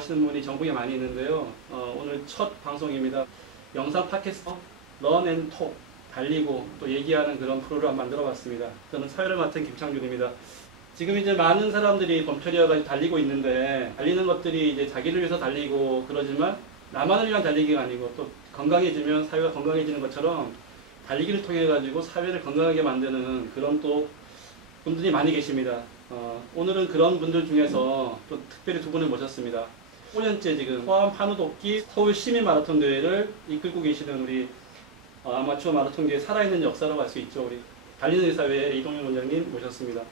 좋아하시는 분이 전국에 많이 있는데요. 오늘 첫 방송입니다. 영상 팟캐스트 런앤톡 달리고 또 얘기하는 그런 프로를 한번 만들어봤습니다. 저는 사회를 맡은 김창준입니다. 지금 이제 많은 사람들이 봄철이어가지고 달리고 있는데 달리는 것들이 이제 자기를 위해서 달리고 그러지만 나만을 위한 달리기가 아니고 또 건강해지면 사회가 건강해지는 것처럼 달리기를 통해 가지고 사회를 건강하게 만드는 그런 또 분들이 많이 계십니다. 오늘은 그런 분들 중에서 또 특별히 두 분을 모셨습니다. 5년째 지금 포항 판우돕기 서울 시민 마라톤 대회를 이끌고 계시는 우리 아마추어 마라톤계의 살아있는 역사라고 할 수 있죠. 우리 달리는 의사회의 이동현 원장님 모셨습니다.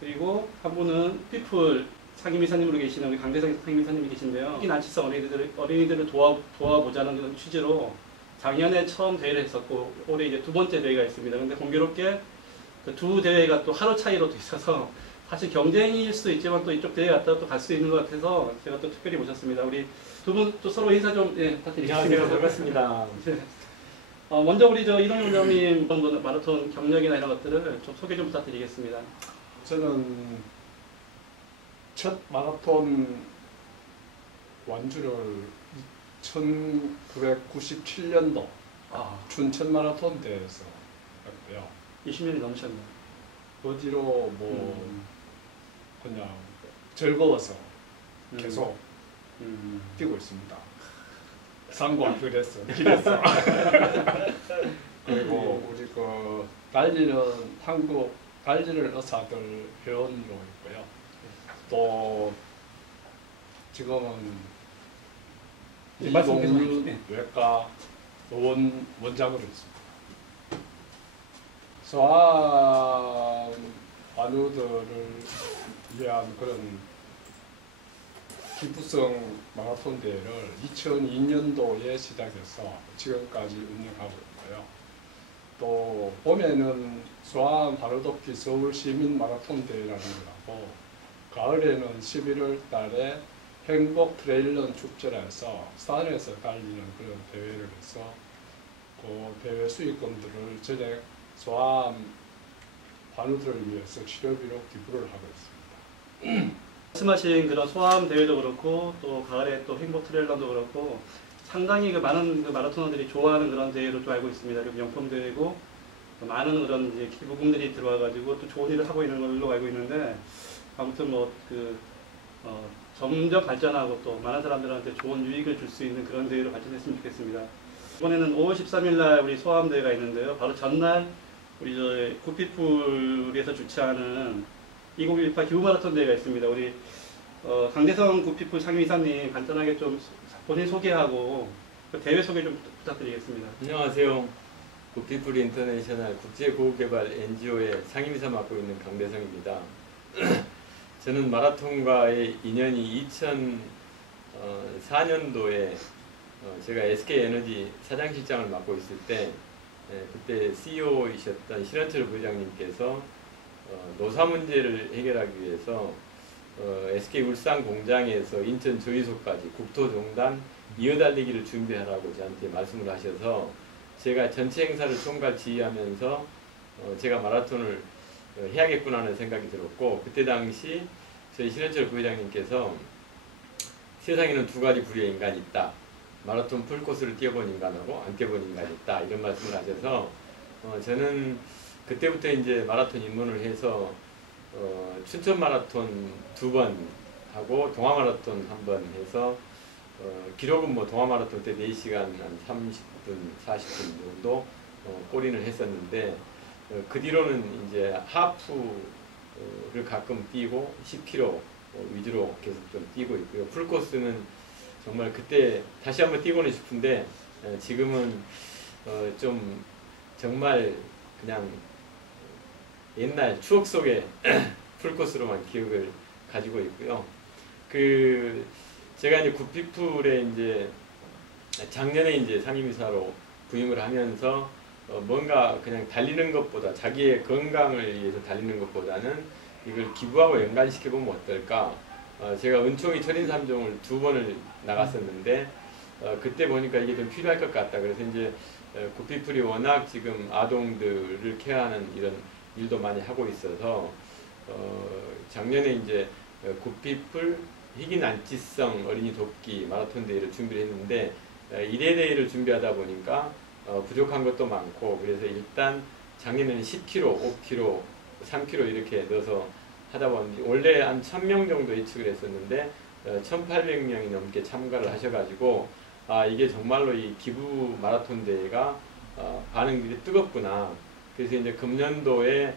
그리고 한 분은 피플 상임이사님으로 계시는 우리 강대성 상임이사님이 계신데요. 특히 난치성 어린이들을 도와보자는 그런 취지로 작년에 처음 대회를 했었고 올해 이제 두 번째 대회가 있습니다. 근데 공교롭게 그 두 대회가 또 하루 차이로 있어서 사실 경쟁일 수도 있지만 또 이쪽 대회 갔다가 또 갈 수 있는 것 같아서 제가 또 특별히 모셨습니다. 우리 두 분 또 서로 인사 좀 부탁드리겠습니다. 안녕하세요. 반갑습니다. 먼저 우리 이동현 원장님 마라톤 경력이나 이런 것들을 좀 소개 좀 부탁드리겠습니다. 저는 첫 마라톤 완주를 1997년도 춘천 마라톤 대회에서 했고요. 20년이 넘으셨네요. 그 뒤로 그냥 즐거워서 계속 뛰고 있습니다. 상고 안 그랬어. 길에서. 그리고 우리 그 한국 달리는 의사들 회원으로 있고요. 또 지금은 이동윤 외과 원장으로 있습니다. 소아암 환우들을 위한 그런 기부성 마라톤 대회를 2002년도에 시작해서 지금까지 운영하고 있고요. 또 봄에는 소아암 환우돕기 서울 시민 마라톤 대회라는 걸 하고 가을에는 11월 달에 행복 트레일런 축제라서 산에서 달리는 그런 대회를 해서 그 대회 수익금들을 전액 소아암 환우들을 위해서 치료비로 기부를 하고 있습니다. 말씀하신 그런 소아암 대회도 그렇고 또 가을에 또 행복 트레일런도 그렇고 상당히 많은 마라토너들이 좋아하는 그런 대회로 좀 알고 있습니다. 그리고 명품 대회고 많은 그런 이제 기부금들이 들어와가지고 또 좋은 일을 하고 있는 걸로 알고 있는데 아무튼 점점 발전하고 또 많은 사람들한테 좋은 유익을 줄 수 있는 그런 대회로 발전했으면 좋겠습니다. 이번에는 5월 13일 날 우리 소아암 대회가 있는데요. 바로 전날 우리 굿피플에서 주최하는 2018 기부 마라톤 대회가 있습니다. 우리 강대성 굿피플 상임이사님 간단하게 좀 본인 소개하고 그 대회 소개 좀 부탁드리겠습니다. 안녕하세요. 굿피플 인터내셔널 국제보호개발 NGO의 상임이사 맡고 있는 강대성입니다. 저는 마라톤과의 인연이 2004년도에 제가 SK에너지 사장실장을 맡고 있을 때 그때 CEO이셨던 신원철 부회장님께서 노사 문제를 해결하기 위해서 SK 울산 공장에서 인천 조이소까지 국토종단 이어달리기를 준비하라고 저한테 말씀을 하셔서 제가 전체 행사를 총괄 지휘하면서 제가 마라톤을 해야겠구나 하는 생각이 들었고 그때 당시 저희 신현철 부회장님께서 세상에는 두 가지 부류의 인간이 있다. 마라톤 풀코스를 뛰어본 인간하고 안 뛰어본 인간이 있다. 이런 말씀을 하셔서 저는 그때부터 이제 마라톤 입문을 해서 춘천 마라톤 2번 하고 동아 마라톤 1번 해서 기록은 동아 마라톤 때 4시간 한 30분, 40분 정도 골인을 했었는데 그 뒤로는 이제 하프를 가끔 뛰고 10km 위주로 계속 좀 뛰고 있고요. 풀코스는 정말 그때 다시 한번 뛰고는 싶은데 지금은 좀 정말 그냥 옛날 추억 속의 풀코스로만 기억을 가지고 있고요. 제가 이제 굿피플에 이제 작년에 이제 상임이사로 부임을 하면서 뭔가 그냥 달리는 것보다 자기의 건강을 위해서 달리는 것보다는 이걸 기부하고 연관시켜보면 어떨까. 제가 은총이 철인 3종을 2번을 나갔었는데 그때 보니까 이게 좀 필요할 것 같다. 그래서 이제 굿피플이 워낙 지금 아동들을 케어하는 이런 일도 많이 하고 있어서 작년에 이제 굿피플 희귀 난치성 어린이 돕기 마라톤 대회를 준비를 했는데 1회 대회를 준비하다 보니까 부족한 것도 많고 그래서 일단 작년에는 10km, 5km, 3km 이렇게 넣어서 하다 보니 원래 한 1000명 정도 예측을 했었는데 1800명이 넘게 참가를 하셔가지고 이게 정말로 이 기부 마라톤 대회가 반응들이 뜨겁구나. 그래서 이제 금년도에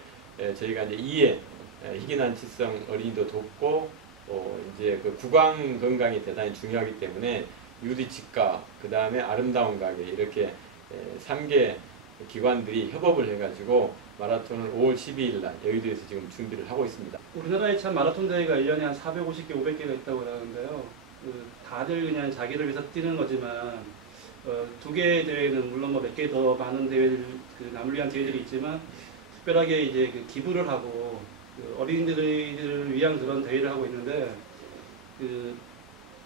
저희가 이제 2회 희귀난치성 어린이도 돕고 이제 그 구강 건강이 대단히 중요하기 때문에 유디 치과 그 다음에 아름다운 가게 이렇게 3개 기관들이 협업을 해가지고 마라톤을 5월 12일 날 여의도에서 지금 준비를 하고 있습니다. 우리나라에 참 마라톤 대회가 1년에 한 450개, 500개가 있다고 하는데요. 다들 그냥 자기를 위해서 뛰는 거지만 두 개의 대회는 물론 뭐 몇 개 더 많은 대회들, 남을 위한 대회들이 있지만 특별하게 이제 그 기부를 하고 어린이들을 위한 그런 대회를 하고 있는데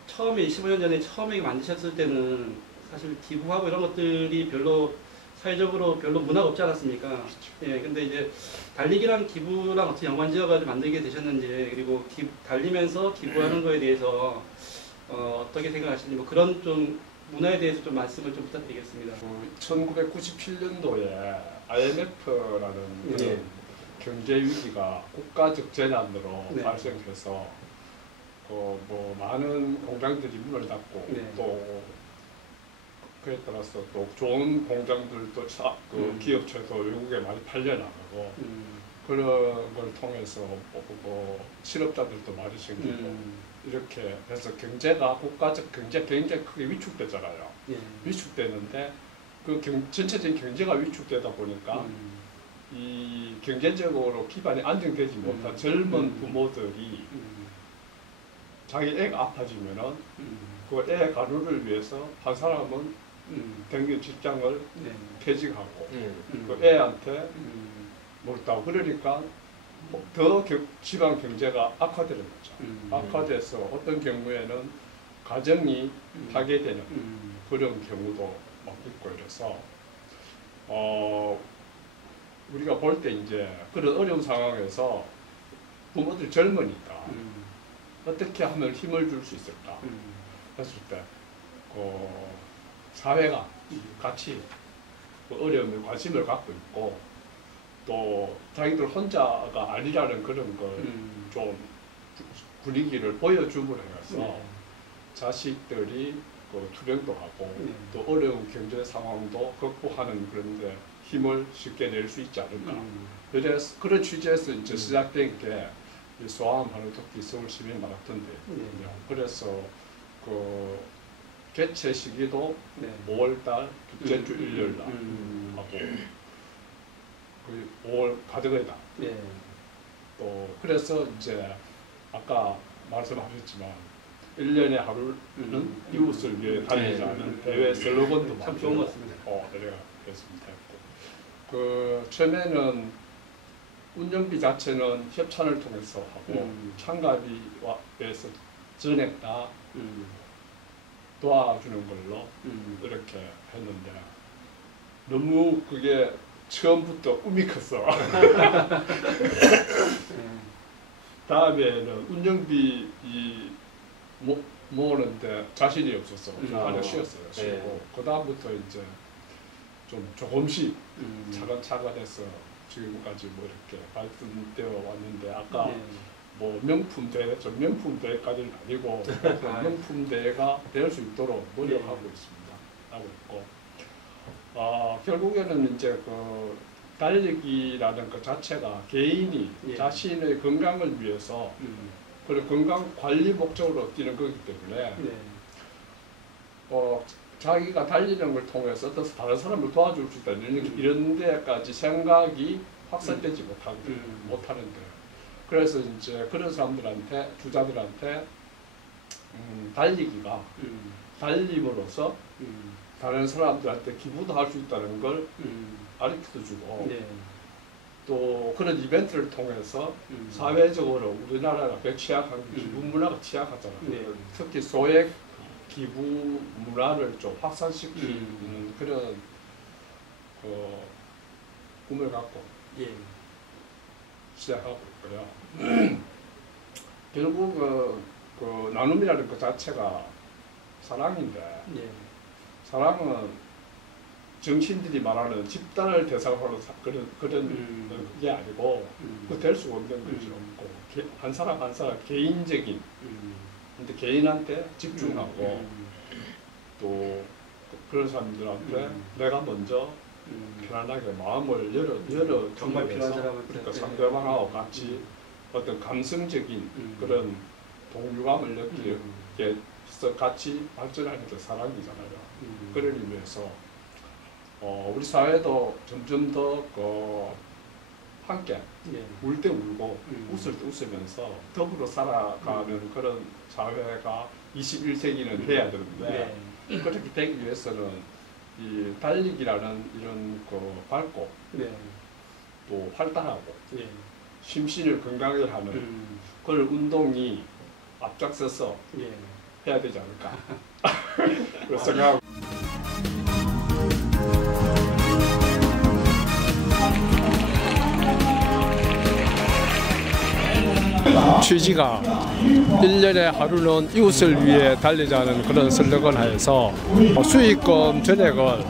처음에 15년 전에 처음에 만드셨을 때는 사실 기부하고 이런 것들이 별로 사회적으로 별로 문화가 없지 않았습니까? 예, 근데 이제 달리기랑 기부랑 어떻게 연관지어가지고 만들게 되셨는지, 그리고 달리면서 기부하는 거에 대해서 어떻게 생각하시는지, 뭐 그런 좀 문화에 대해서 좀 말씀을 좀 부탁드리겠습니다. 1997년도에 IMF라는 네. 경제 위기가 국가적 재난으로 네. 발생해서 뭐 많은 공장들이 문을 닫고 네. 또 그에 따라서 또 좋은 공장들도 기업체도 외국에 많이 팔려나가고 그런 걸 통해서 뭐 실업자들도 많이 생기고 이렇게 해서 경제가 국가적 경제 굉장히 크게 위축되잖아요. 예. 위축되는데 그 전체적인 경제가 위축되다 보니까 이 경제적으로 기반이 안정되지 못한 젊은 부모들이 자기 애가 아파지면은 그 애 간호를 위해서 한 사람은 당연 직장을 네. 퇴직하고 그 애한테 못하고 그러니까 더 지방 경제가 악화되는 거죠. 악화돼서 어떤 경우에는 가정이 파괴되는 그런 경우도 막 있고 이래서 우리가 볼 때 이제 그런 어려운 상황에서 부모들 젊으니까 어떻게 하면 힘을 줄 수 있을까 했을 때 사회가 같이 그 어려움에 관심을 갖고 있고 또 자기들 혼자가 아니라는 그런 걸 좀 분위기를 보여줌으로 해서 자식들이 투쟁도 하고 또 어려운 경제 상황도 극복하는 그런데 힘을 쉽게 낼 수 있지 않을까. 그래서 그런 취지에서 이제 시작된 게 소아암 바로토끼 서울 시민 마라톤 대회거든요. 그래서 그 개최 시기도 5월달 둘째 주 일요일 날 하고 그 5월 가정의 달. 또 그래서 이제 아까 말씀하셨지만 1년에 하루는 이웃을 위해 달리자는 대회 슬로건도 참 좋은 것 같습니다. 내가 그랬습니다. 그 처음에는 운영비 자체는 협찬을 통해서 하고 참가비에서 전액 다 도와주는 걸로 이렇게 했는데 너무 그게 처음부터 꿈이 컸어. 다음에는 운영비 모으는데 자신이 없어서 하나 쉬었어요. 쉬고 그 다음부터 이제 좀 조금씩 차근차근 해서 지금까지 뭐 이렇게 발전되어 왔는데 아까 뭐 명품 대회, 좀 명품 대회까지는 아니고 명품 대회가 될 수 있도록 노력하고 있습니다. 하고 있고 결국에는 이제 그 달리기라는 것 자체가 개인이 자신의 건강을 위해서 그리고 건강 관리 목적으로 뛰는 거기 때문에 자기가 달리는 걸 통해서 다른 사람을 도와줄 수 있다 이런 데까지 생각이 확산되지 못하는데 그래서 이제 그런 사람들한테 주자들한테 달리기가 달림으로써 다른 사람들한테 기부도 할 수 있다는 걸 가르쳐주고 또 그런 이벤트를 통해서 사회적으로 우리나라가 취약한 기부 문화가 취약하잖아요. 특히 소액 기부 문화를 좀 확산시키는 그런 꿈을 갖고 시작하고 있고요. 결국은 그 나눔이라는 것 자체가 사랑인데 예. 사랑은 정치인들이 말하는 집단을 대상으로 그런 게 아니고 그 될 수 없는 거죠. 한 사람 한 사람 개인적인 근데 개인한테 집중하고 또 그런 사람들한테 내가 먼저 편안하게 마음을 열어 정말 필요한 주면서 사람한테 그러니까 상대방하고 같이 어떤 감성적인 그런 동료감을 느끼게 해서 같이 발전하는 게 사랑이잖아요. 그런 의미에서 우리 사회도 점점 더 함께 예. 울 때 울고 웃을 때 웃으면서 더불어 살아가는 그런 사회가 21세기는 돼야 되는데 그렇게 되기 위해서는 이 달리기라는 이런 밝고 또 활달하고 심신을 건강하게 하는 그런 운동이 앞장서서 해야 되지 않을까 그런 생각. 취지가 1년에 하루는 이웃을 위해 달리자는 그런 슬로건 하에서 수익금 전액을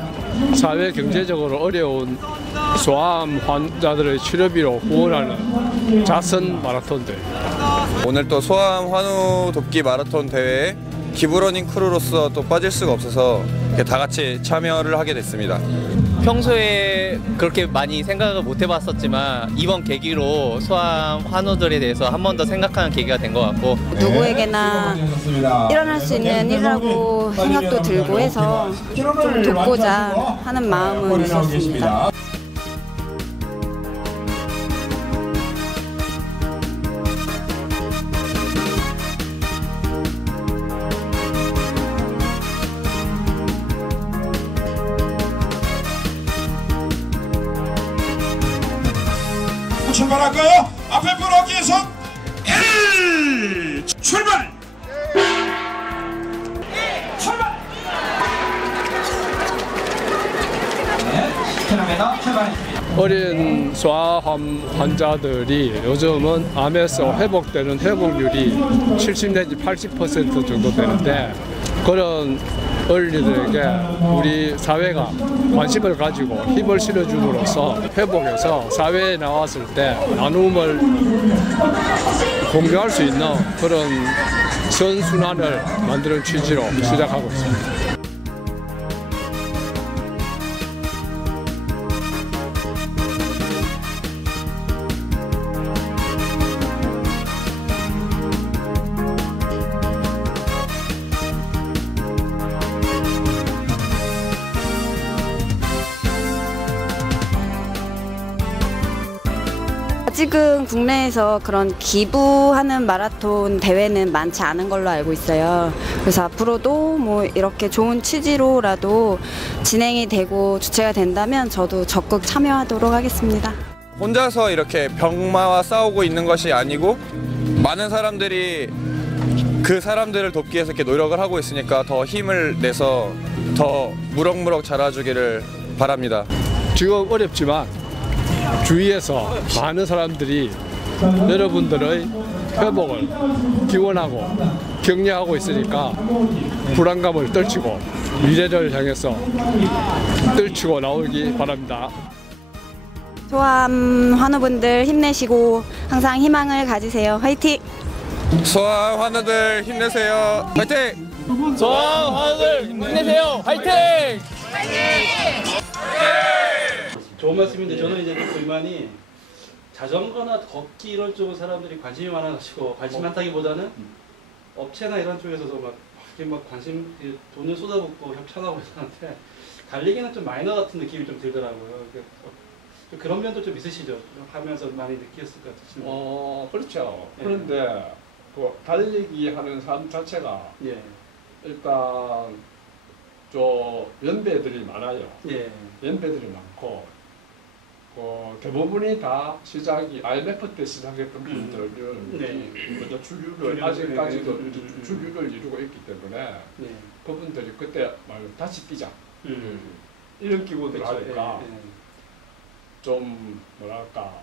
사회 경제적으로 어려운 소아암 환자들의 치료비로 후원하는 자선 마라톤 대회. 오늘 또 소아암 환우 돕기 마라톤 대회에 기부러닝 크루로서 또 빠질 수가 없어서 다 같이 참여를 하게 됐습니다. 평소에 그렇게 많이 생각을 못 해봤었지만 이번 계기로 소아암 환우들에 대해서 한 번 더 생각하는 계기가 된 것 같고 누구에게나 일어날 수 있는 일이라고 생각도 들고 해서 좀 돕고자 하는 마음은 있었습니다. 출발할까요? 앞에 분 어깨에서 1 출발! 출발! 네, 10km 출발했습니다. 어린 소아암 환자들이 요즘은 암에서 회복되는 회복률이 70 내지 80% 정도 되는데 그런 어린이들에게 우리 사회가 관심을 가지고 힘을 실어줌으로써 회복해서 사회에 나왔을 때 나눔을 공유할 수 있는 그런 선순환을 만드는 취지로 시작하고 있습니다. 아직은 국내에서 그런 기부하는 마라톤 대회는 많지 않은 걸로 알고 있어요. 그래서 앞으로도 뭐 이렇게 좋은 취지로라도 진행이 되고 주최가 된다면 저도 적극 참여하도록 하겠습니다. 혼자서 이렇게 병마와 싸우고 있는 것이 아니고 많은 사람들이 그 사람들을 돕기 위해서 이렇게 노력을 하고 있으니까 더 힘을 내서 더 무럭무럭 자라주기를 바랍니다. 지금 어렵지만 주위에서 많은 사람들이 여러분들의 회복을 기원하고 격려하고 있으니까 불안감을 떨치고 미래를 향해서 떨치고 나오기 바랍니다. 소아암 환우분들 힘내시고 항상 희망을 가지세요. 화이팅! 소아암 환우들 힘내세요. 화이팅! 소아암 환우들 힘내세요. 화이팅! 좋은 말씀인데 저는 이제 그 불만이 자전거나 걷기 이런 쪽은 사람들이 관심이 많아가지고 관심 많다기보다는 업체나 이런 쪽에서도 막 관심 돈을 쏟아붓고 협찬하고 있었는데 달리기는 좀 마이너 같은 느낌이 좀 들더라고요. 그런 면도 좀 있으시죠? 하면서 많이 느꼈을 것 같으신데. 그렇죠. 예. 그런데 그 달리기 하는 삶 자체가 예. 일단 저 연배들이 많아요. 예. 연배들이 많고 대부분이 다 시작이 IMF 때 시작했던 분들을 네. 먼저 아직까지도 주류를 이루고 있기 때문에 네. 그분들이 그때 다시 뛰자 이런 기분을 그렇죠. 하니까 예. 좀 뭐랄까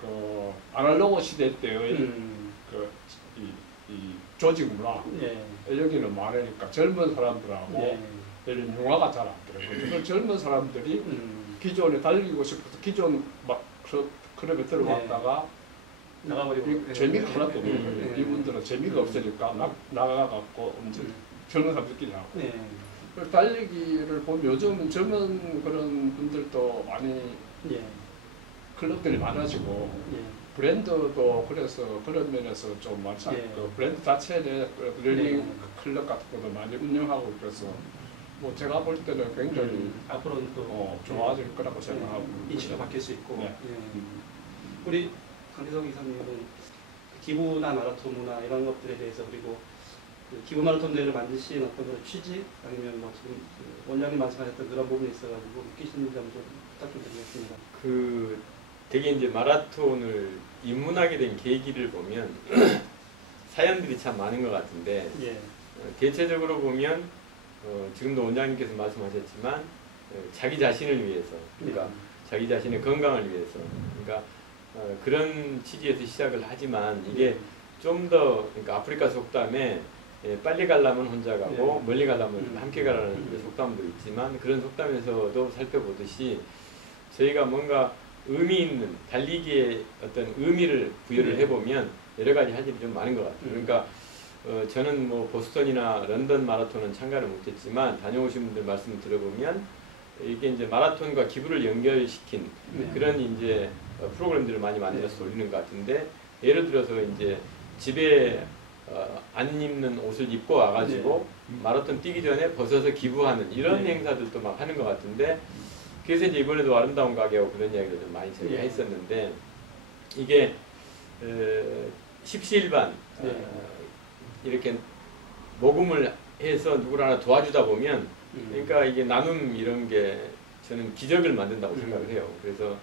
그 아날로그 시대 때의 이 이 조직 문화 예. 여기는 많으니까 젊은 사람들하고 예. 이런 융화가 잘 안 돼요. 그 젊은 사람들이 기존에 달리고 싶어서 기존 막 클럽에 들어갔다가 나가버리고 재미가 하나도 없는 거예요. 예. 이분들은 재미가 없으니까 나가갖고 이제 젊은 사람들끼리 하고. 예. 그래서 달리기를 보면 요즘 젊은 그런 분들도 많이 예. 클럽들이 많아지고 예. 브랜드도 그래서 그런 면에서 좀 많지 않고 예. 그 브랜드 자체에 러닝 예. 클럽 같은 것도 많이 운영하고 그래서 뭐 제가 볼 때는 굉장히 앞으로는 또 좋아질 거라고 생각하고 인식도 바뀔 수 있고. 네. 예. 우리 강대석 이사님은 기부나 마라톤 문화 이런 것들에 대해서 그리고 그 기부 마라톤 대회를 만드신 어떤 그런 취지 아니면 뭐 지금 그 원장님 말씀하셨던 그런 부분이 있어가지고 느끼시는 점 좀 부탁 좀 드리겠습니다. 그 되게 이제 마라톤을 입문하게 된 계기를 보면 사연들이 참 많은 것 같은데 예. 대체적으로 보면 지금도 원장님께서 말씀하셨지만 자기 자신을 위해서 그러니까 자기 자신의 건강을 위해서 그러니까 그런 취지에서 시작을 하지만 이게 좀 더 그러니까 아프리카 속담에 빨리 가려면 혼자 가고 멀리 가려면 함께 가라는 속담도 있지만 그런 속담에서도 살펴보듯이 저희가 뭔가 의미 있는 달리기에 어떤 의미를 부여를 해보면 여러 가지 할 일이 좀 많은 것 같아요. 그러니까 저는 뭐 보스턴이나 런던 마라톤은 참가를 못했지만 다녀오신 분들 말씀 들어보면 이게 이제 마라톤과 기부를 연결시킨 그런 이제 프로그램들을 많이 만들어서 올리는 것 같은데 예를 들어서 이제 집에 안 입는 옷을 입고 와가지고 마라톤 뛰기 전에 벗어서 기부하는 이런 행사들도 막 하는 것 같은데 그래서 이제 이번에도 아름다운 가게하고 그런 이야기를 좀 많이 저희가 했었는데 이게 십시일반 이렇게 모금을 해서 누구를 하나 도와주다 보면 그러니까 이게 나눔 이런 게 저는 기적을 만든다고 생각을 해요. 그래서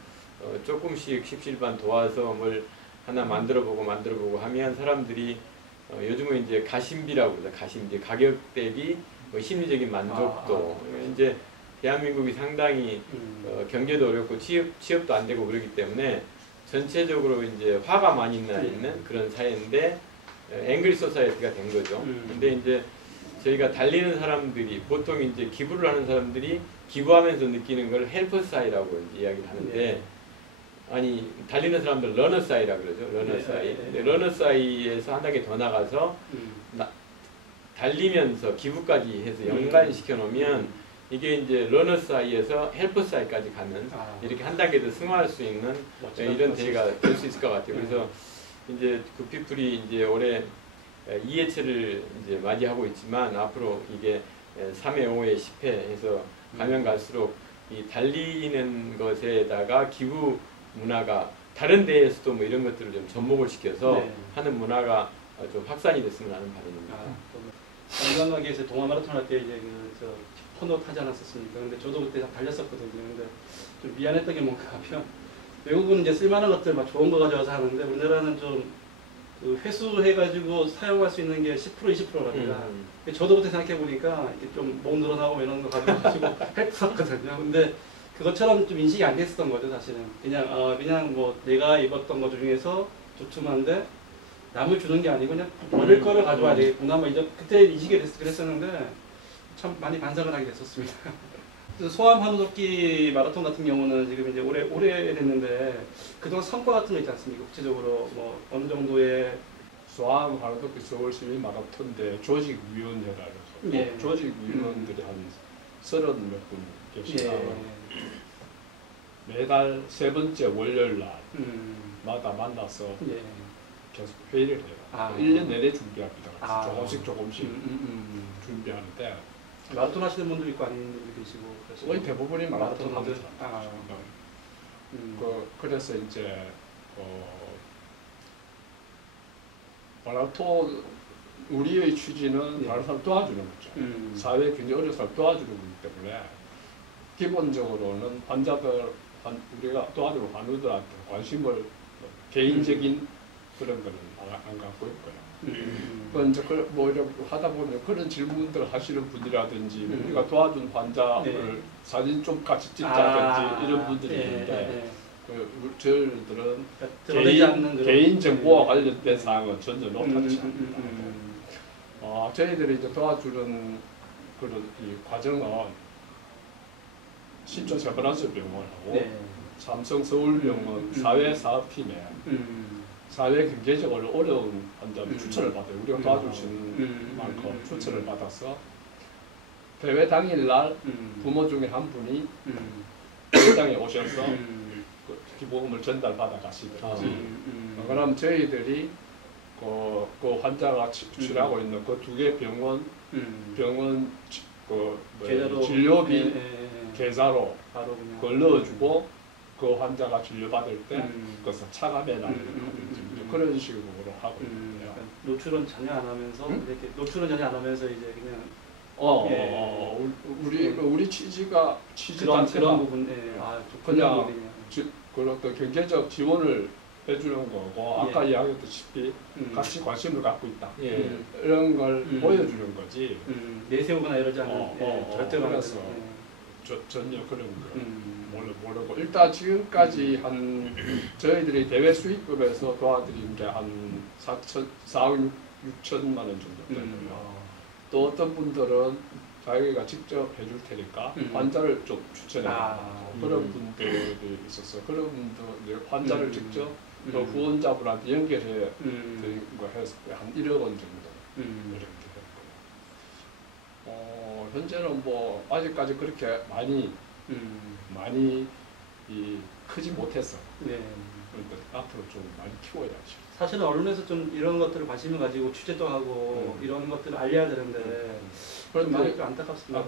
조금씩 십시일반 도와서 뭘 하나 만들어보고 하면 사람들이 요즘은 이제 가심비라고 그러죠. 가심비 가격 대비 뭐 심리적인 만족도 이제 대한민국이 상당히 경제도 어렵고 취업도 안 되고 그러기 때문에 전체적으로 이제 화가 많이 나 있는 그런 사회인데 앵그리 소사이어티가 된 거죠. 근데 이제 저희가 달리는 사람들이 보통 이제 기부를 하는 사람들이 기부하면서 느끼는 걸 헬퍼 사이라고 이제 이야기를 하는데 아니 달리는 사람들 러너 사이라 그러죠. 러너 사이. 근데 러너 사이에서 한 단계 더 나가서 달리면서 기부까지 해서 연관시켜 놓으면 이게 이제 러너 사이에서 헬퍼 사이까지 가는 이렇게 한 단계 더 승화할 수 있는 이런 대회가 될 수 있을 것 같아요. 그래서 이제 구피플이 이제 올해 2회차를 이제 맞이하고 있지만 앞으로 이게 3회, 5회, 10회 해서 가면 갈수록 이 달리는 것에다가 기부 문화가 다른 데에서도 뭐 이런 것들을 좀 접목을 시켜서 하는 문화가 좀 확산이 됐으면 하는 바람입니다. 건강하게에서 동아 마라톤 할 때 이제 그 코너 타지 않았었습니까? 근데 저도 그때 달렸었거든요. 근데 좀 미안했던 게 뭔가 하면 외국은 이제 쓸만한 것들 막 좋은 거 가져와서 하는데 우리나라는 좀 그 회수해가지고 사용할 수 있는 게 10% 20%랍니다. 저도 그때 생각해보니까 이렇게 좀 몸 늘어나고 이런 거 가져가지고 했었거든요. 근데 그것처럼 좀 인식이 안 됐었던 거죠, 사실은. 그냥 뭐 내가 입었던 것 중에서 두툼한데 남을 주는 게 아니고 그냥 버릴 거를 가져와야 되겠구나. 뭐 이제 그때 인식이 그랬었는데 참 많이 반성을 하게 됐었습니다. 소아암 환우독기 마라톤 같은 경우는 지금 이제 오래 됐는데 그동안 성과 같은 거 있지 않습니까? 구체적으로 뭐 어느 정도의 소아암 환우독기 서울 시민 마라톤대 조직위원회라서 조직위원들이 한 30몇 분 계시고 매달 세 번째 월요일 날마다 만나서 계속 회의를 해요. 1년 내내 준비합니다. 조금씩 준비하는데 마라톤 하시는 분도 있고 아닌 분도 계시고 거의 대부분이 마라톤 하는 사람. 그래서 이제 마라톤 우리의 취지는 다른 사람 도와주는 거죠. 사회에 굉장히 어려운 사람 도와주는 거기 때문에 기본적으로는 환자들 우리가 도와주는 환우들한테 관심을 개인적인 그런 거는 안 갖고 있고요. 이제 뭐 이렇게 하다 보면 그런 질문들 하시는 분이라든지 우리가 도와준 환자를 사진 좀 같이 찍자든지 이런 분들이 있는데 저희들은 드러내지 않는 그런 개인 정보와 관련된 사항은 전혀 못하지 않습니다. 저희들이 이제 도와주는 그런 이 과정은 신촌 세브란스 병원하고 네. 삼성 서울병원 사회사업팀에 사회 경제적으로 어려운 환자들 추천을 받아요. 우리가 도와줄 수 있는 만큼 추천을 받아서 대회 당일날 부모 중에 한 분이 회장에 오셔서 그 기부금을 전달받아 가시든지 그럼 저희들이 그 환자가 치료하고 있는 그 두 개 병원 진료비 계좌로 그걸 넣어주고 그 환자가 진료받을 때 그것을 차감해놔야 되는 그런 식으로 하고 있는데요. 노출은 전혀 안 하면서 이렇게 노출은 전혀 안 하면서 이제 그냥 우리 취지가 그런 부분 그냥 그런 경제적 지원을 해주는 거고 아까 이야기했다시피 같이 관심을 갖고 있다 이런 걸 보여주는 거지 내세우거나 이러지 않는 절대로 그래서 전혀 그런 거 모르고 일단 지금까지 한 저희들이 대회 수익금에서 도와드린 게 한 4억 6천만 원 정도 되고요. 또 어떤 분들은 자기가 직접 해줄 테니까 환자를 좀 추천해 그런 분들이 있었어요. 그런 분들 환자를 직접 그 후원자분한테 연결해 드린 거 해서 한 1억 원 정도 이렇게 됐고 현재는 뭐 아직까지 그렇게 많이 크지 못해서 그러니까 앞으로 좀 많이 키워야죠. 사실은 언론에서 좀 이런 것들을 관심을 가지고 취재도 하고 이런 것들을 알려야 되는데 그런데 좀 안타깝습니다.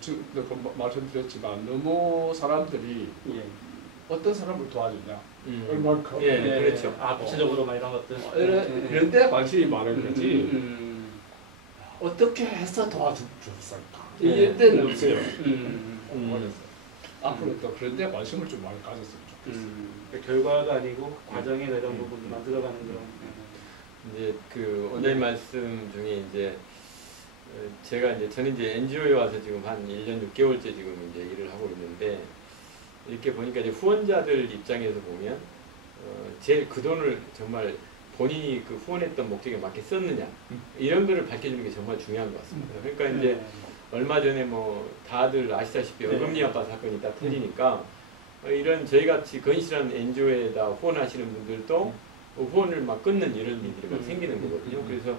지금 말씀드렸지만 너무 사람들이 어떤 사람을 도와주냐 얼마큼 그렇죠. 구체적으로 막 이런 것들 이런 데 관심이 많은 거지 어떻게 해서 도와줬을까 이런 데는 없어요. 앞으로 또 그런 데 관심을 좀 많이 가졌으면 좋겠어요. 결과가 아니고 과정에 이런 부분 만들어가는 그런. 이제 그 원장님 말씀 중에 이제 제가 이제 저는 이제 NGO에 와서 지금 한 1년 6개월째 지금 이제 일을 하고 있는데 이렇게 보니까 이제 후원자들 입장에서 보면 제일 그 돈을 정말 본인이 그 후원했던 목적에 맞게 썼느냐 이런 거를 밝혀주는 게 정말 중요한 것 같습니다. 그러니까 이제 얼마 전에 뭐 다들 아시다시피 얼금니 아빠 사건이 딱 터지니까 이런 저희같이 건실한 NGO에다 후원하시는 분들도 후원을 막 끊는 이런 일들이 막 생기는 거거든요. 그래서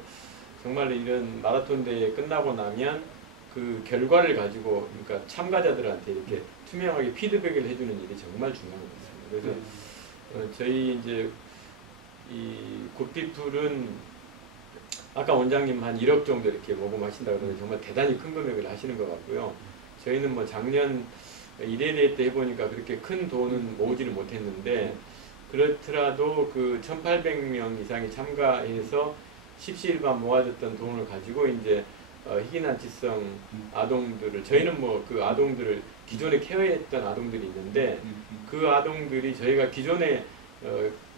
정말 이런 마라톤 대회 끝나고 나면 그 결과를 가지고 그러니까 참가자들한테 이렇게 투명하게 피드백을 해주는 일이 정말 중요한 것 같습니다. 그래서 저희 이제 이 굿피플은 아까 원장님 한 1억 정도 이렇게 모금하신다 그러면 정말 대단히 큰 금액을 하시는 것 같고요. 저희는 뭐 작년 1회대 때 해보니까 그렇게 큰 돈은 모으지를 못했는데 그렇더라도 그 1,800명 이상이 참가해서 십시일반 모아졌던 돈을 가지고 이제 희귀난치성 아동들을 저희는 뭐 그 아동들을 기존에 케어했던 아동들이 있는데 그 아동들이 저희가 기존에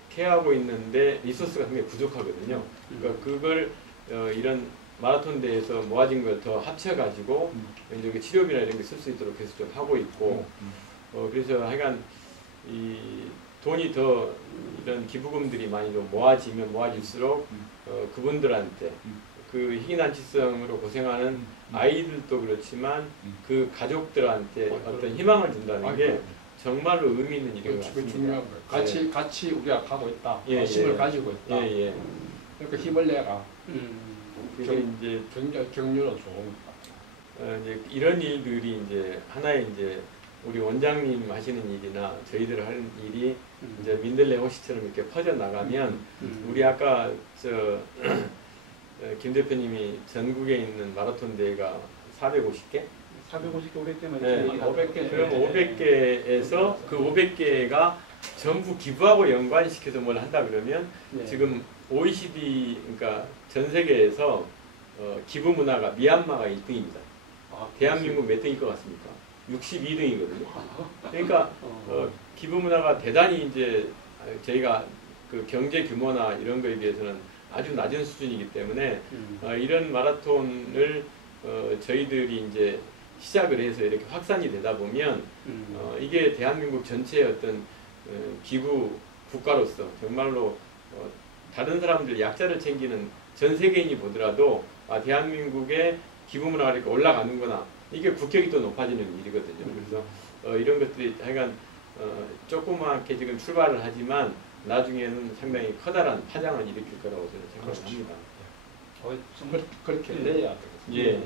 케어하고 있는데 리소스가 굉장히 부족하거든요. 그러니까 그걸 이런 마라톤 대회에서 모아진 걸 더 합쳐가지고 이제 치료비나 이런 게 쓸 수 있도록 계속 좀 하고 있고 그래서 하여간 이 돈이 더 이런 기부금들이 많이 좀 모아지면 모아질수록 그분들한테 그 희귀난치성으로 고생하는 아이들도 그렇지만 그 가족들한테 어떤 희망을 준다는 게 정말로 의미 있는 일인 것 같습니다. 중요한 거예요. 같이 우리가 가고 있다. 관심을 가지고 있다. 그러니까 힘을 내가. 그게 이제 격려는 좋은 것 같아요. 이제 이런 일들이 이제 하나의 이제 우리 원장님 하시는 일이나 저희들 하는 일이 이제 민들레 호시처럼 이렇게 퍼져 나가면 우리 아까 김 대표님이 전국에 있는 마라톤 대회가 450개? 450개 500개만 네, 500개. 그럼 500개에서 그 500개가 전부 기부하고 연관시켜서 뭘 한다 그러면 지금 OECD 그러니까 전 세계에서 기부 문화가 미얀마가 1등입니다. 대한민국 몇 등일 것 같습니까? 62등이거든요. 그러니까 기부 문화가 대단히 이제 저희가 그 경제 규모나 이런 거에 비해서는 아주 낮은 수준이기 때문에 이런 마라톤을 저희들이 이제 시작을 해서 이렇게 확산이 되다 보면 이게 대한민국 전체의 어떤 기부 국가로서 정말로 다른 사람들 약자를 챙기는 전 세계인이 보더라도 대한민국의 기부 문화가 이렇게 올라가는구나, 이게 국격이 또 높아지는 일이거든요. 그래서 이런 것들이 하여간 조그맣게 지금 출발을 하지만 나중에는 상당히 커다란 파장을 일으킬 거라고 저는 생각합니다. 그렇게 예. 돼야 되겠습니다. 예.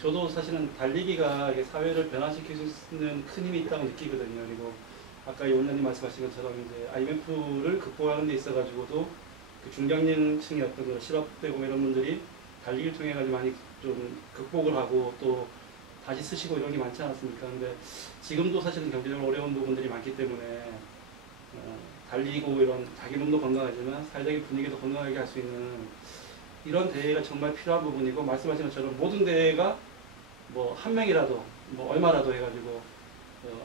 저도 사실은 달리기가 이게 사회를 변화시킬 수 있는 큰 힘이 있다고 느끼거든요. 그리고 아까 이 원장님 말씀하신 것처럼 이제 IMF를 극복하는 데 있어가지고도 그 중장년층의 어떤 그런 실업되고 이런 분들이 달리기를 통해 가지고 많이 좀 극복을 하고 또 다시 쓰시고 이런 게 많지 않았습니까? 근데 지금도 사실은 경제적으로 어려운 부분들이 많기 때문에 달리고 이런 자기 몸도 건강하지만 사회적인 분위기도 건강하게 할 수 있는 이런 대회가 정말 필요한 부분이고, 말씀하신 것처럼 모든 대회가 뭐 한 명이라도 뭐 얼마라도 해가지고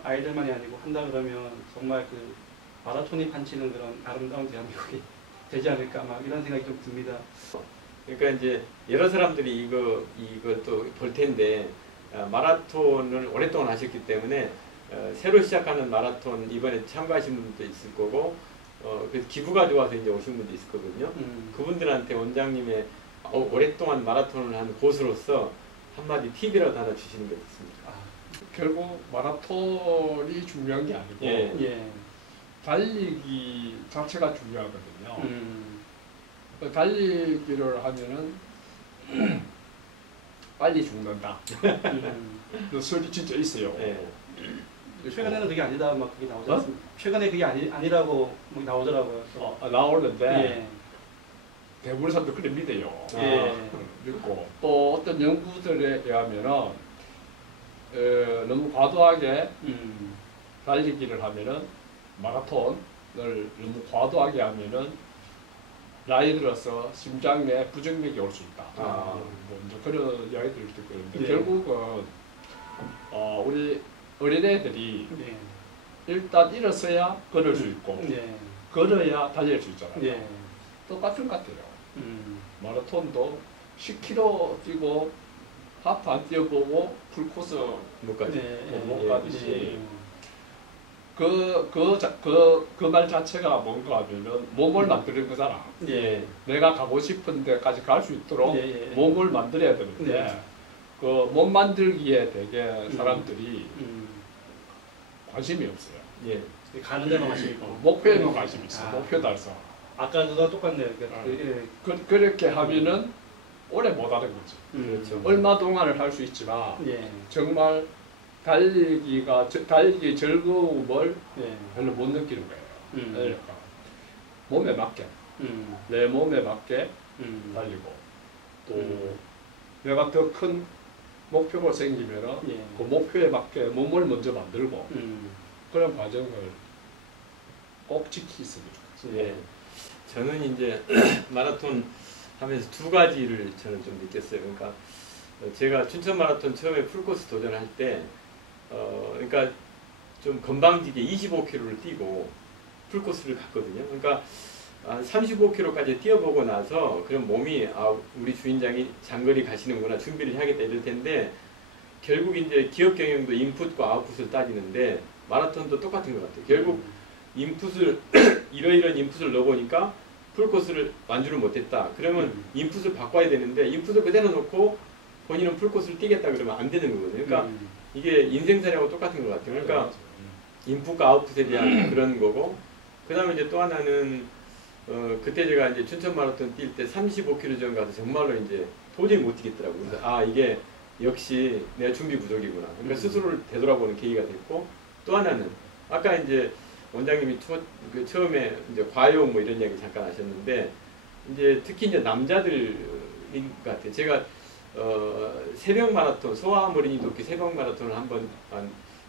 아이들만이 아니고 한다 그러면 정말 그 마라톤이 판치는 그런 아름다운 대한민국이 되지 않을까, 막 이런 생각이 좀 듭니다. 그러니까 이제 여러 사람들이 이걸 또 볼 텐데, 마라톤을 오랫동안 하셨기 때문에 새로 시작하는 마라톤 이번에 참가하신 분도 있을 거고, 그래서 기부가 좋아서 이제 오신 분도 있을 거거든요. 그분들한테 원장님의 오랫동안 마라톤을 한 고수로서 한마디 팁이라도 하나 주시는 게 있습니까? 결국 마라톤이 중요한 게 아니고 예. 달리기 자체가 중요하거든요. 달리기를 하면은 빨리 죽는다. 그 소리 진짜 있어요. 예. 최근에는 그게 아니다 막 그게 나오지 않습니까? 최근에 그게 아니라고 막 나오더라고요. 나오는데 예. 대부분 사람도 그래 믿어요. 예. 믿고 또 어떤 연구들에 의하면은 너무 과도하게 달리기를 하면은 마라톤을 너무 과도하게 하면은 나이 들어서 심장에 부정맥이 올 수 있다. 뭐 이제 그런 이야기들을 듣고 있는데 예. 결국은 우리 어린애들이 예. 일단 일어서야 걸을 수 있고 예. 걸어야 달릴 수 있잖아요. 예. 똑같은 것 같아요. 마라톤도 10km 뛰고 하프 안 뛰어보고 풀코스 못 가지. 못 가듯이 예. 그 말 자체가 뭔가 하면은 몸을 만드는 거잖아. 예. 내가 가고 싶은 데까지 갈 수 있도록 예. 몸을 만들어야 되는데 네. 그 몸 만들기에 되게 사람들이 관심이 없어요. 예. 가는 데만 관심 있고. 목표에만 관심이 있어. 목표 달성. 아까 그거 똑같네요. 그렇게 하면은 오래 못 하는 거지. 그렇죠. 얼마 동안을 할 수 있지만 예. 정말 달리기 즐거움을 예. 별로 못 느끼는 거예요. 그러니까 몸에 맞게 내 몸에 맞게 달리고 또 내가 더 큰 목표가 생기면은 예. 그 목표에 맞게 몸을 먼저 만들고 그런 과정을 꼭 지키겠습니다. 예. 저는 이제 마라톤 하면서 두 가지를 저는 좀 느꼈어요. 그러니까 제가 춘천 마라톤 처음에 풀코스 도전할 때 그러니까 좀 건방지게 25km를 뛰고 풀코스를 갔거든요. 그러니까 한 35km까지 뛰어보고 나서 그런 몸이 우리 주인장이 장거리 가시는구나, 준비를 해야겠다 이럴 텐데, 결국 이제 기업 경영도 인풋과 아웃풋을 따지는데 마라톤도 똑같은 것 같아요. 결국 인풋을 이러이러한 인풋을 넣어보니까 풀코스를 완주를 못했다. 그러면 인풋을 바꿔야 되는데 인풋을 그대로 놓고 본인은 풀코스를 뛰겠다 그러면 안 되는 거거든요. 그러니까 이게 인생살이하고 똑같은 것 같아요. 그러니까 인풋과 아웃풋에 대한 그런 거고, 그 다음에 이제 또 하나는 그때 제가 이제 춘천 마라톤 뛸 때 35km 정도 가서 정말로 이제 도저히 못 뛰겠더라고요. 그래서 이게 역시 내가 준비 부족이구나. 그러니까 스스로를 되돌아보는 계기가 됐고, 또 하나는 아까 이제 원장님이 처음에 이제 과용 뭐 이런 이야기 잠깐 하셨는데, 이제 특히 이제 남자들인 것 같아요. 제가 새벽 마라톤, 소아어린이 돕기 새벽 마라톤을 한번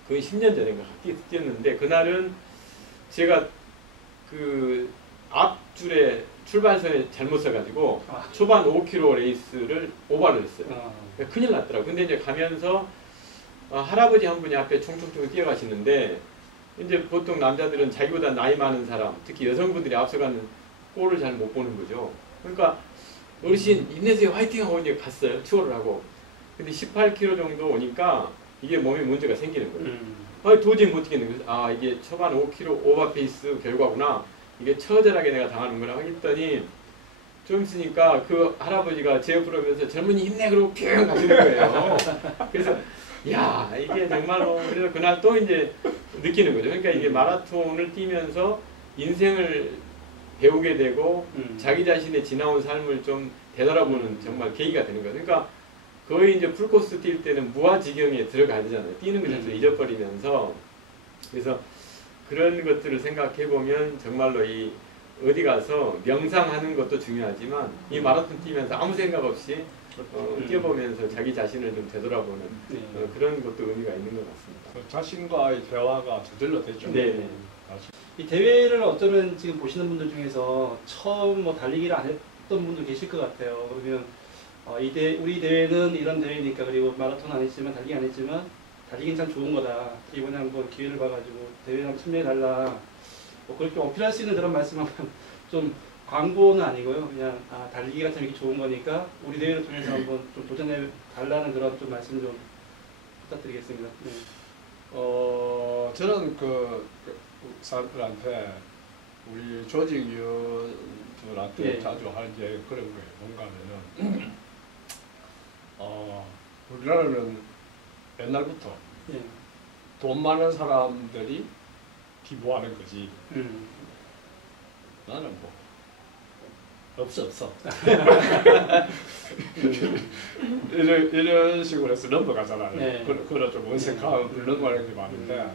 거의 10년 전인가 뛰었는데, 그날은 제가 그 앞줄에 출발선에 잘못 서가지고 초반 5km 레이스를 오버를 했어요. 그러니까 큰일 났더라고요. 근데 이제 가면서 할아버지 한 분이 앞에 총총총 뛰어가시는데, 이제 보통 남자들은 자기보다 나이 많은 사람, 특히 여성분들이 앞서가는 꼴을 잘 못 보는 거죠. 그러니까 어르신 힘내세요 화이팅 하고 이제 갔어요. 추월을 하고. 근데 18km 정도 오니까 이게 몸에 문제가 생기는 거예요. 도저히 못 뛰겠는 거예요. 아 이게 초반 5km 오버페이스 결과구나. 이게 처절하게 내가 당하는구나 하겠더니 좀 있으니까 그 할아버지가 제 옆으로 오면서 젊은이 힘내 그러고 뿅 가시는 거예요. 그래서 야 이게 정말로 그래서 그날 또 이제 느끼는 거죠. 그러니까 이게 마라톤을 뛰면서 인생을 배우게 되고 자기 자신의 지나온 삶을 좀 되돌아보는 정말 계기가 되는 거예요. 그러니까 거의 이제 풀코스 뛸 때는 무아지경에 들어가야 되잖아요. 뛰는 것 자체를 잊어버리면서. 그래서 그런 것들을 생각해 보면 정말로 이 어디 가서 명상하는 것도 중요하지만 이 마라톤 뛰면서 아무 생각 없이 뛰어보면서 자기 자신을 좀 되돌아보는 그런 것도 의미가 있는 것 같습니다. 자신과의 대화가 저절로 되죠. 네. 이 대회를 어쩌면 지금 보시는 분들 중에서 처음 뭐 달리기를 안 했던 분도 계실 것 같아요. 그러면 우리 대회는 이런 대회니까 그리고 마라톤 안 했지만 달리기 안 했지만 달리기는 참 좋은 거다. 이번에 한번 기회를 봐가지고 대회에 한번 참여해달라. 뭐 그렇게 어필할 수 있는 그런 말씀하면 좀 광고는 아니고요. 그냥 달리기가 참 이렇게 좋은 거니까 우리 대회를 통해서 한번 좀 도전해 달라는 그런 좀 말씀 좀 부탁드리겠습니다. 네. 저는 그 사람들한테 우리 조직위원들한테 예. 자주 하는 게 그런 거예요. 뭔가 하면은 우리나라는 옛날부터 예. 돈 많은 사람들이 기부하는 거지. 나는 뭐 없어. 이런 식으로 해서 넘어가잖아요. 네. 그런 좀 어색한 넘어가는 게 많은데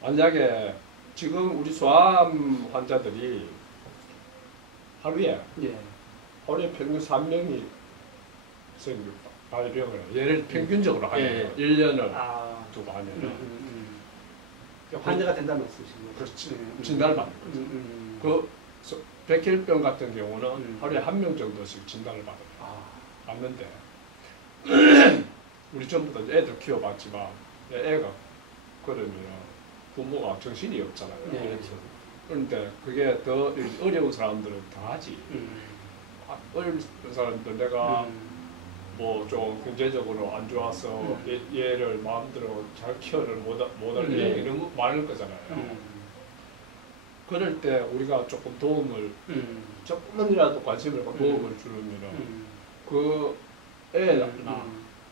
만약에 지금 우리 소아암 환자들이 하루에 평균 3명이 발병을 얘를 평균적으로 하면 1년을 두고 하면은 환자가 된다는 말씀이시죠? 그렇지. 진단을 받는 거죠. 그 백혈병 같은 경우는 하루에 1명 정도씩 진단을 받는데 우리 전부 다 애들 키워봤지만 애가 그러면 부모가 정신이 없잖아요. 그렇죠. 그런데 그게 더 어려운 사람들은 더 하지. 어려운 사람들 내가 뭐 좀 경제적으로 안 좋아서 얘를 마음대로 잘 케어를 못할 얘기 너무 많을 거잖아요. 그럴 때 우리가 조금 도움을 조금이라도 관심을 갖고 도움을 주면 그 애나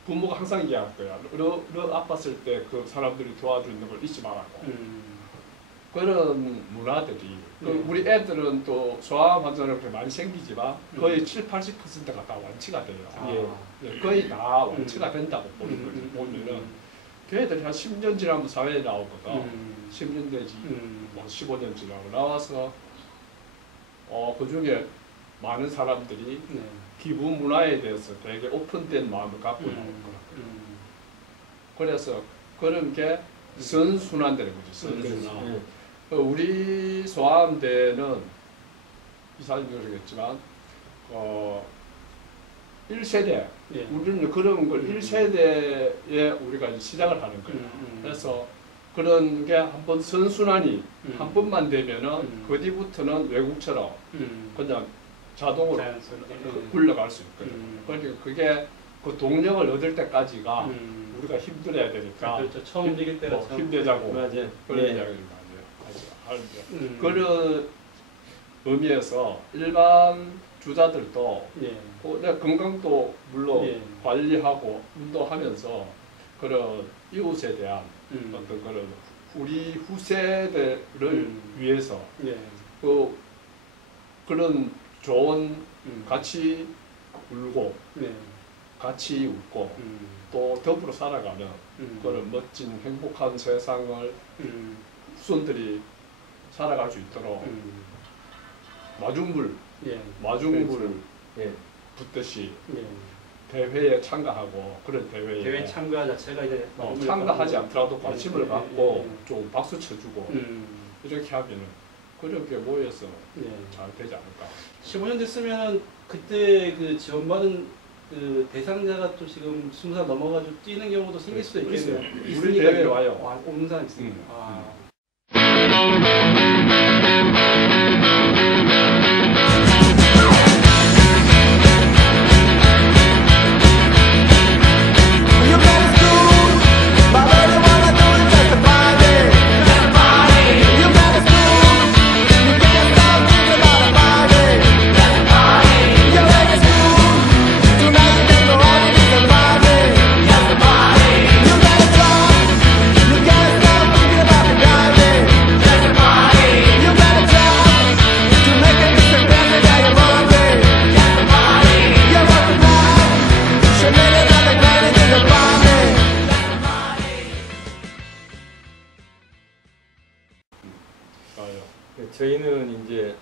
부모가 항상 얘기할 거야. 너 아팠을 때 그 사람들이 도와주는 걸 잊지 말라고. 그런 문화들이 우리 애들은 또 소아암 환자는 그렇게 많이 생기지만 거의 70~80%가 다 완치가 돼요. 거의 다 완치가 된다고 보는 거지. 보면은 걔들이 한 10년 지나면 사회에 나오거든. 10년 되지, 뭐 15년 지나고 나와서 그 중에 많은 사람들이 기부 문화에 대해서 되게 오픈된 마음을 갖고 나오는 거라고요. 그래서 그런 게 선순환되는 거죠. 선순환. 우리 소아암대는 이사님도 그러겠지만 1세대 우리는 그런 걸 1세대에 우리가 이제 시작을 하는 거예요. 그래서 그런 게 한번 선순환이 한 번만 되면은 그 뒤부터는 외국처럼 그냥 자동으로 굴러갈 수 있거든요. 그러니까 그게 그 동력을 얻을 때까지가 우리가 힘들어야 되니까 그렇죠. 처음 되길 때가 힘내자고 그런 이야기를 많이 하는데 그런 의미에서 일반 주자들도 내 건강도 물론 관리하고 운동하면서 그런 이웃에 대한 어떤 그런 우리 후세대를 위해서 그런 좋은 같이 울고 같이 웃고 또 더불어 살아가는 그런 멋진 행복한 세상을 후손들이 살아갈 수 있도록 마중물 붙듯이 대회에 참가하고 그런 대회 참가 자체가 이제 참가하지 않더라도 관심을 갖고 좀 박수 쳐주고 이렇게 하면은 그렇게 모여서 잘 되지 않을까. 15년 됐으면 그때 그 지원받은 그 대상자가 또 지금 20살 넘어가지고 뛰는 경우도 생길 수도 있겠네요. 우리 대회에 와요. 오는 사람 있습니다. You better do, but all you wanna do is just 저희는 이제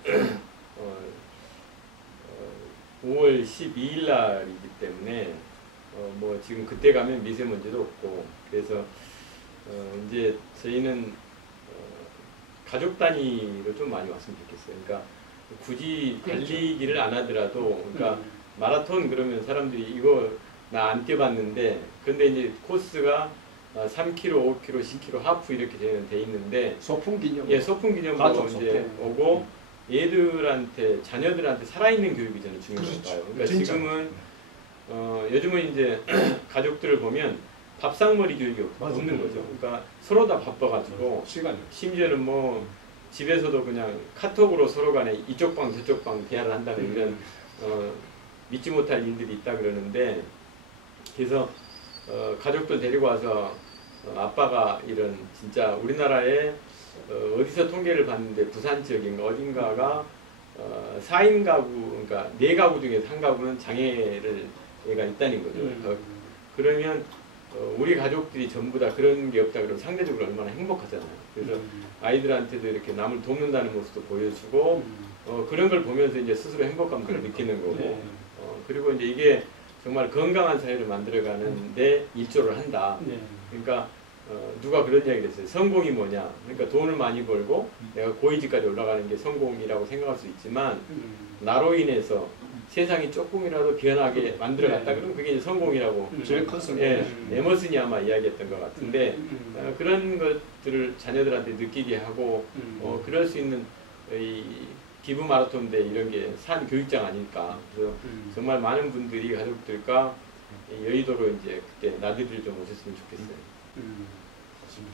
5월 12일 날이기 때문에 뭐 지금 그때 가면 미세먼지도 없고 그래서 이제 저희는 가족 단위로 좀 많이 왔으면 좋겠어요. 그러니까 굳이 달리기를 안 하더라도 그러니까 마라톤 그러면 사람들이 이거 나 안 뛰어봤는데 근데 이제 코스가 3km, 5km, 10km 하프 이렇게 돼 있는데 소풍 기념. 예, 소풍 기념으로 이제 오고 얘들한테 자녀들한테 살아있는 교육이 저는 중요하다고 봐요. 그러니까 진짜. 지금은 요즘은 이제 가족들을 보면 밥상머리 교육이 없는 거죠. 그러니까 서로 다 바빠가지고 시간이 심지어는 뭐 집에서도 그냥 카톡으로 서로 간에 이쪽 방 저쪽 방 대화를 한다는 이런 믿지 못할 일들이 있다 그러는데 그래서 가족들 데리고 와서 아빠가 이런 진짜 우리나라에 어디서 통계를 봤는데 부산 지역인가 어딘가가 4인 가구 그러니까 4가구 중에서 1가구는 장애를 애가 있다는 거죠. 그러면 우리 가족들이 전부 다 그런 게 없다 그러면 상대적으로 얼마나 행복하잖아요. 그래서 아이들한테도 이렇게 남을 돕는다는 모습도 보여주고 그런 걸 보면서 이제 스스로 행복감을 느끼는 거고 그리고 이제 이게 정말 건강한 사회를 만들어가는데 일조를 한다. 그러니까 누가 그런 이야기를 했어요. 성공이 뭐냐? 그러니까 돈을 많이 벌고 내가 고위직까지 올라가는 게 성공이라고 생각할 수 있지만 나로 인해서 세상이 조금이라도 변하게 만들어갔다 그러면 그게 이제 성공이라고 제일 큰 성공. 예, 에머슨이 아마 이야기했던 것 같은데 그런 것들을 자녀들한테 느끼게 하고 그럴 수 있는 이 기부 마라톤 대 이런 게 산 교육장 아닐까. 그래서 정말 많은 분들이 가족들과 여의도로 이제 그때 나들이를 좀 오셨으면 좋겠어요.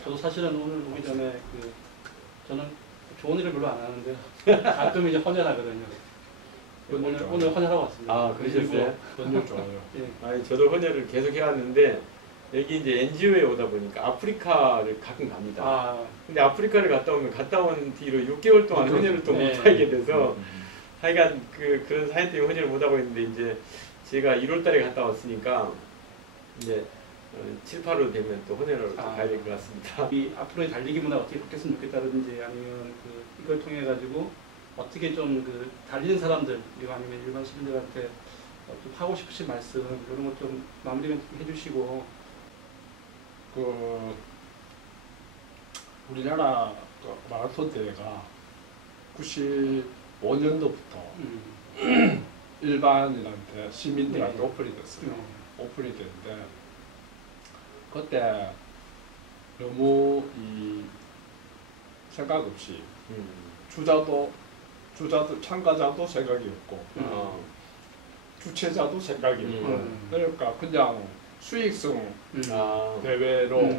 저도 사실은 오늘 오기 전에 저는 좋은 일을 별로 안 하는데 가끔 이제 헌혈하거든요. 오늘 헌혈하고 왔습니다. 아, 그러셨어요? 헌혈 좋아요. 예. 아니, 저도 헌혈을 계속 해왔는데 여기 이제 NGO에 오다 보니까 아프리카를 가끔 갑니다. 근데 아프리카를 갔다 오면 갔다 온 뒤로 6개월 동안 헌혈을 또 못 하게 돼서 하여간 그런 사연 때문에 헌혈을 못 하고 있는데 이제 제가 1월 달에 갔다 왔으니까 이제 7, 8월 되면 또 헌혈하러 가야 될 것 같습니다. 이 앞으로의 달리기 문화 어떻게 바뀌었으면 좋겠다든지 아니면 이걸 통해 가지고 어떻게 좀 달리는 사람들 그리고 아니면 일반 시민들한테 좀 하고 싶으신 말씀 이런 것 좀 마무리 멘트 해주시고. 우리나라 마라톤 대회가 95년도부터 일반인한테 시민들한테 오픈이 됐어요. 오픈이 됐는데 그때 너무 생각 없이 주자도 참가자도 생각이 없고 주최자도 생각이 없고 그러니까 그냥 수익성 대회로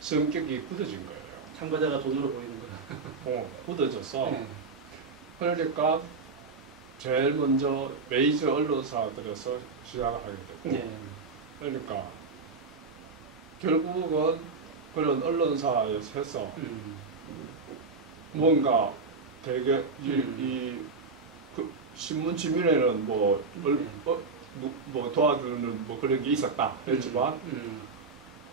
성격이 굳어진 거예요. 참가자가 돈으로 보이는 거야. 굳어져서 그러니까 제일 먼저 메이저 언론사들에서 시작을 하게 됐고 그러니까 결국은 그런 언론사에서 뭔가 되게 그 신문 지면에는 뭐 도와주는 뭐 그런 게 있었다 했지만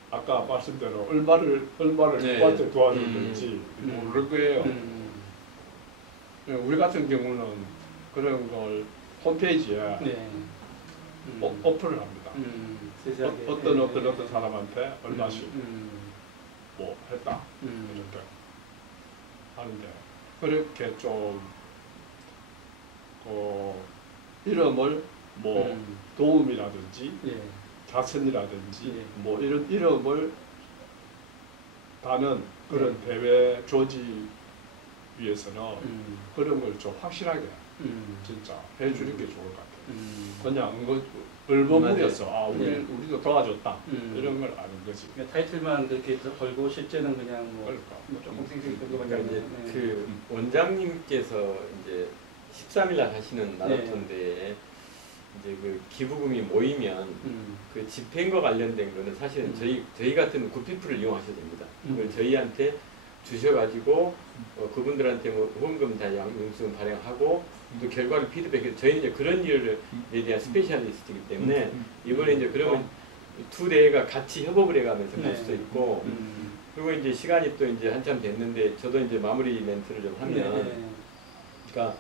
아까 말씀대로 얼마를 누구한테 도와줬는지 모르는 거예요. 우리 같은 경우는 그런 걸 홈페이지에 오픈을 합니다. 어떤 사람한테 얼마씩 뭐 했다 이렇게 하는데 그렇게 좀 이름을 뭐 도움이라든지 자선이라든지 뭐 이런 이름을 다는 그런 대회 조직 위해서는 그런 걸 좀 확실하게 진짜 해주는 게 좋을 것 같아요. 그냥 얼버무려서 우리도 도와줬다 이런 걸 아는 거지. 그러니까 타이틀만 그렇게 걸고 실제는 그냥 뭐 조금 생생한 거밖에 안 이제 그 원장님께서 이제 13일날 하시는 마라톤 대회에 이제 그 기부금이 모이면 그 집행과 관련된 거는 사실은 저희 같은 구피플을 이용하셔야 됩니다. 그걸 저희한테 주셔가지고 그분들한테 뭐 후원금 다 영수증 발행하고 또 결과를 피드백해서 저희는 이제 그런 일에 대한 스페셜리스트이기 때문에 이번에 이제 그러면 두 대회가 같이 협업을 해가면서 갈 수도 있고 그리고 이제 시간이 또 이제 한참 됐는데 저도 이제 마무리 멘트를 좀 하면 그러니까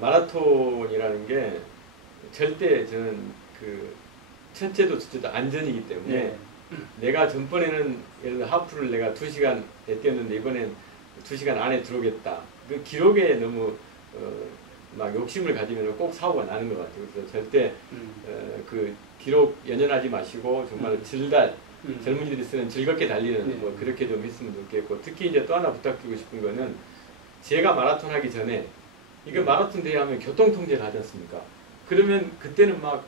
마라톤이라는 게 절대 저는 그 첫째도 둘째도 안전이기 때문에 네. 내가 전번에는 예를 들어 하프를 내가 2시간에 뛰었는데 이번엔 2시간 안에 들어오겠다. 그 기록에 너무 막 욕심을 가지면 꼭 사고가 나는 것 같아요. 그래서 절대 그 기록 연연하지 마시고 정말 젊은이들이 쓰는 즐겁게 달리는 뭐 그렇게 좀 했으면 좋겠고, 특히 이제 또 하나 부탁드리고 싶은 거는 제가 마라톤 하기 전에 이거 마라톤 대회 하면 교통통제를 하지 않습니까? 그러면 그때는 막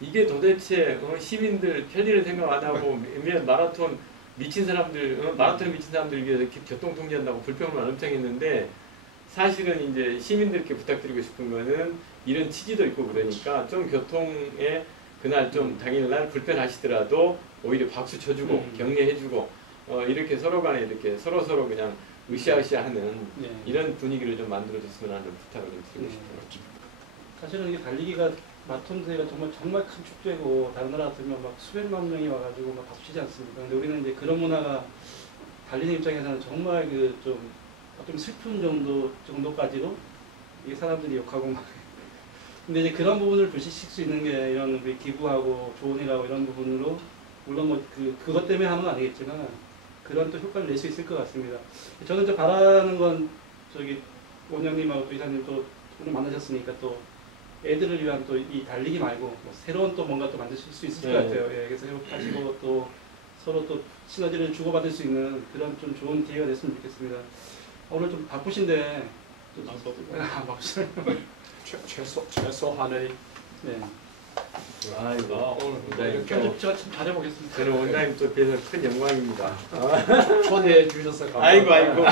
이게 도대체 시민들 편의를 생각 안 하고 몇 마라톤 미친 사람들, 마라톤에 미친 사람들 위해서 교통통제한다고 불평을 엄청 했는데, 사실은 이제 시민들께 부탁드리고 싶은 거는 이런 취지도 있고 그러니까 좀 교통에 그날 좀 당일날 불편하시더라도 오히려 박수 쳐주고 격려해주고 이렇게 서로 간에 이렇게 서로 그냥 으쌰으쌰하는 이런 분위기를 좀 만들어줬으면 하는 부탁을 좀 드리고 싶어요. 사실은 이게 달리기가 마라톤 대회가 정말 큰 축제고 다른 나라 같으면 막 수백만 명이 와가지고 막 박수 치지 않습니까? 근데 우리는 이제 그런 문화가 달리는 입장에서는 정말 그 좀 슬픈 정도까지로 이 사람들이 욕하고 막. 근데 이제 그런 부분을 불식시킬 수 있는 게 이런 우리 기부하고 좋은 일하고 이런 부분으로, 물론 뭐 그것 때문에 하는 건 아니겠지만 그런 또 효과를 낼 수 있을 것 같습니다. 저는 이제 바라는 건 원장님하고 또 이사님 또 오늘 만나셨으니까 또 애들을 위한 또 이 달리기 말고 뭐 새로운 또 뭔가 또 만드실 수 있을 것 같아요. 예, 그래서 회복하시고 또 서로 또 시너지를 주고받을 수 있는 그런 좀 좋은 기회가 됐으면 좋겠습니다. 오늘 좀 바쁘신데 바쁘시네요. 최소한의 네. 아이고 오늘 제가 좀 잘해보겠습니다. 저는 원장님 또 뵈서 큰 영광입니다. 초대해 주셔서 감사합니다. 아이고